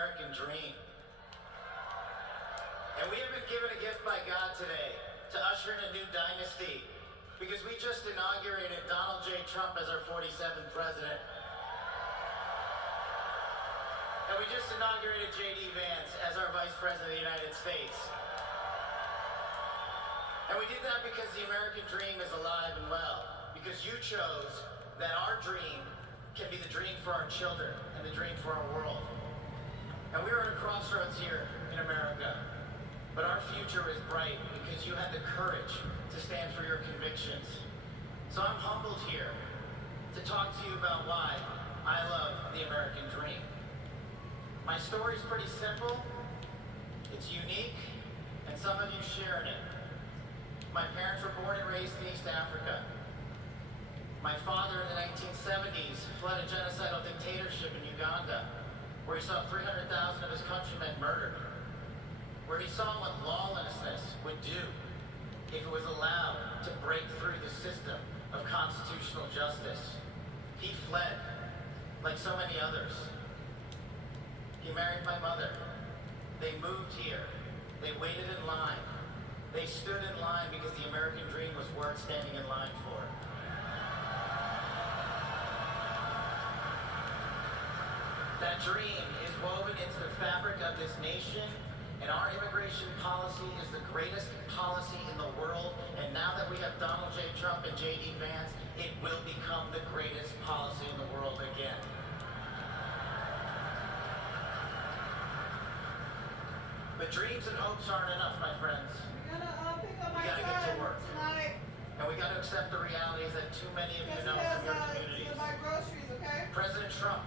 American dream. And we have been given a gift by God today to usher in a new dynasty, because we just inaugurated Donald J. Trump as our 47th president. And we just inaugurated J.D. Vance as our Vice President of the United States. And we did that because the American dream is alive and well, because you chose that our dream can be the dream for our children and the dream for our world. And we are at a crossroads here in America, but our future is bright because you had the courage to stand for your convictions. So I'm humbled here to talk to you about why I love the American dream. My story is pretty simple, it's unique, and some of you share in it. My parents were born and raised in East Africa. My father in the 1970s fled a genocidal dictatorship in Uganda, where he saw 300,000 of his countrymen murdered, where he saw what lawlessness would do if it was allowed to break through the system of constitutional justice. He fled, like so many others. He married my mother. They moved here. They waited in line. They stood in line because the American dream was worth standing in line for. That dream is woven into the fabric of this nation, and our immigration policy is the greatest policy in the world. And now that we have Donald J. Trump and J.D. Vance, it will become the greatest policy in the world again. But dreams and hopes aren't enough, my friends. We gotta get to work. Tonight. And we gotta accept the realities that too many of you know from your communities. President Trump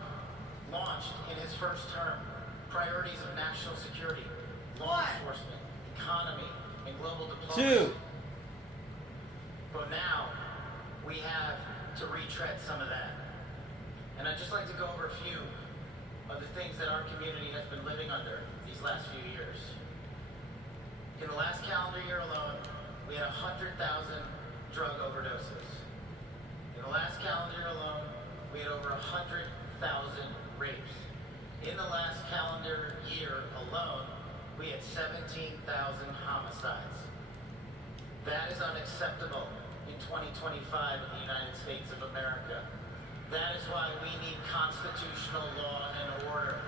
launched in his first term priorities of national security, law enforcement, economy, and global diplomacy. 2. But now, we have to retread some of that. And I'd just like to go over a few of the things that our community has been living under these last few years. In the last calendar year alone, we had 100,000 drug overdoses. In the last calendar year alone, we had over 100,000 rapes. In the last calendar year alone, we had 17,000 homicides. That is unacceptable in 2025 in the United States of America. That is why we need constitutional law and order.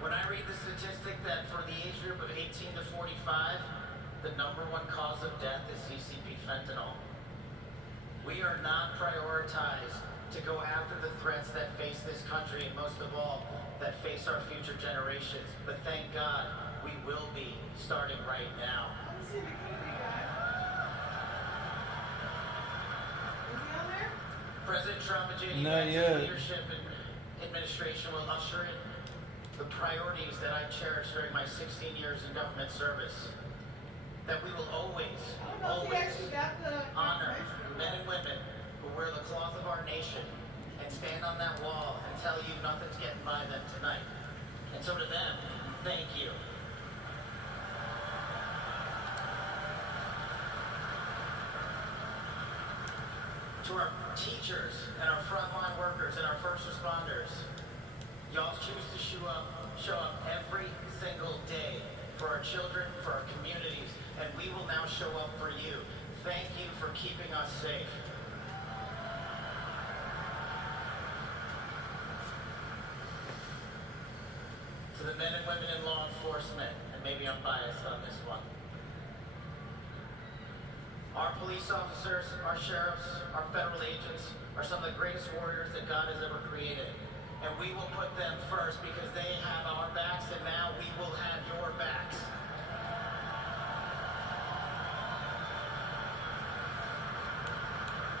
When I read the statistic that for the age group of 18 to 45, the #1 cause of death is CCP fentanyl. We are not prioritized to go after the threats that face this country, and most of all, that face our future generations. But thank God, we will be starting right now. President Trump and J.D. Vance's leadership and administration will usher in the priorities that I cherished during my 16 years in government service. That we will always honor men and women who wear the cloth of our nation and stand on that wall and tell you nothing's getting by them tonight. And so to them, thank you. To our teachers and our frontline workers and our first responders, y'all choose to show up every single day for our children, for our communities, and we will now show up for you. Thank you for keeping us safe. To the men and women in law enforcement, and maybe I'm biased on this one. Our police officers, our sheriffs, our federal agents are some of the greatest warriors that God has ever created. And we will put them first because they have our backs, and now we will have your backs.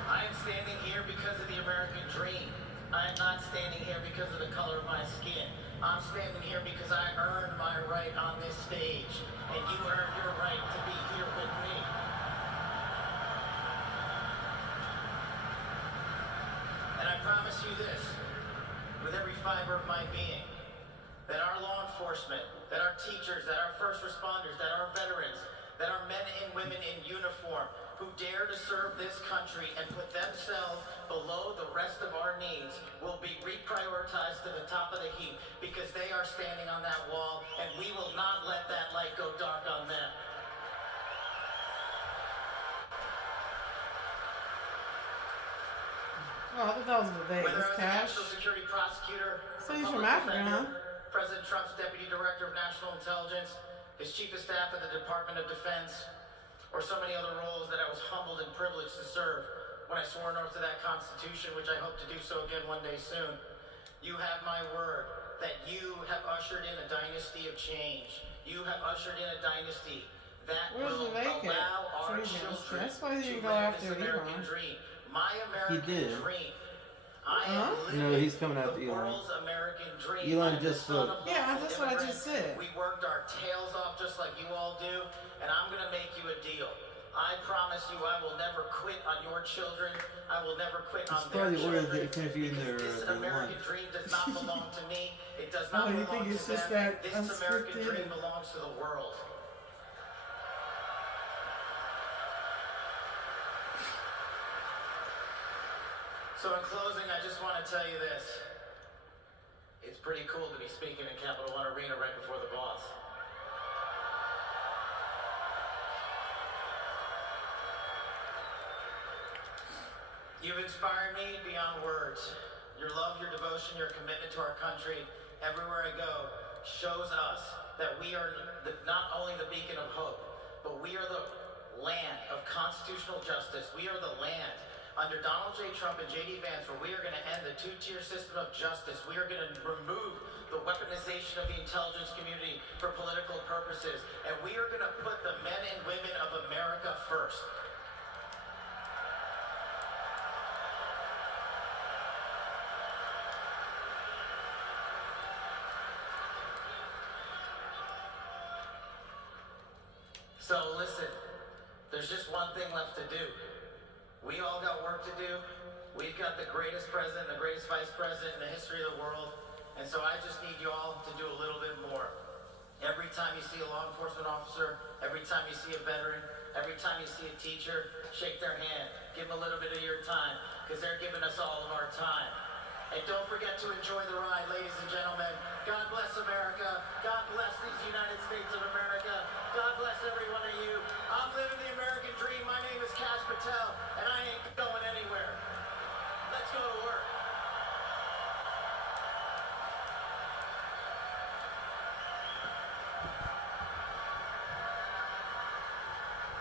I am standing here because of the American dream. I am not standing here because of the color of my skin. I'm standing here because I earned my right on this stage, and you earned your right to be here with me. And I promise you this, with every fiber of my being, that our law enforcement, that our teachers, that our first responders, that our veterans, that our men and women in uniform, who dare to serve this country and put themselves below the rest of our needs will be reprioritized to the top of the heap because they are standing on that wall, and we will not let that light go dark on them. Oh, I thought that was the Vegas. Whether as a Cash. national security prosecutor, So he's from Africa, huh? President Trump's deputy director of national intelligence, his chief of staff at the Department of Defense, or so many other roles that I was humbled and privileged to serve when I swore an oath to that Constitution, which I hope to do so again one day soon. You have my word that you have ushered in a dynasty of change. You have ushered in a dynasty that will allow our children That's why he didn't to go live after this American Elon. dream. My American dream. I am living No, he's coming after the Elon. world's American dream. Elon just spoke. Yeah, that's what I just said. We worked our tails off just like you all do, and I'm going to make you a deal. I promise you I will never quit on your children. I will never quit on their probably children. ordered that if you're in Because their, this American dream does not belong to me. It does Oh, not you belong think it's to just them. that This American unscripted? dream belongs to the world. So in closing, I just want to tell you this. It's pretty cool to be speaking in Capital One Arena right before the boss. You've inspired me beyond words. Your love, your devotion, your commitment to our country, everywhere I go, shows us that we are not only the beacon of hope, but we are the land of constitutional justice. We are the land under Donald J. Trump and J.D. Vance where we are going to end the two-tier system of justice. We are going to remove the weaponization of the intelligence community for political purposes. And we are going to put the men and women of America first. So listen, there's just one thing left to do. We all got work to do. We've got the greatest president, the greatest vice president in the history of the world. And so I just need you all to do a little bit more. Every time you see a law enforcement officer, every time you see a veteran, every time you see a teacher, shake their hand. Give them a little bit of your time, because they're giving us all of our time. And don't forget to enjoy the ride, ladies and gentlemen. God bless America. God bless these United States of America. God bless every one of you. I'm living the American dream. My name is Kash Patel, and I ain't going anywhere. Let's go to work.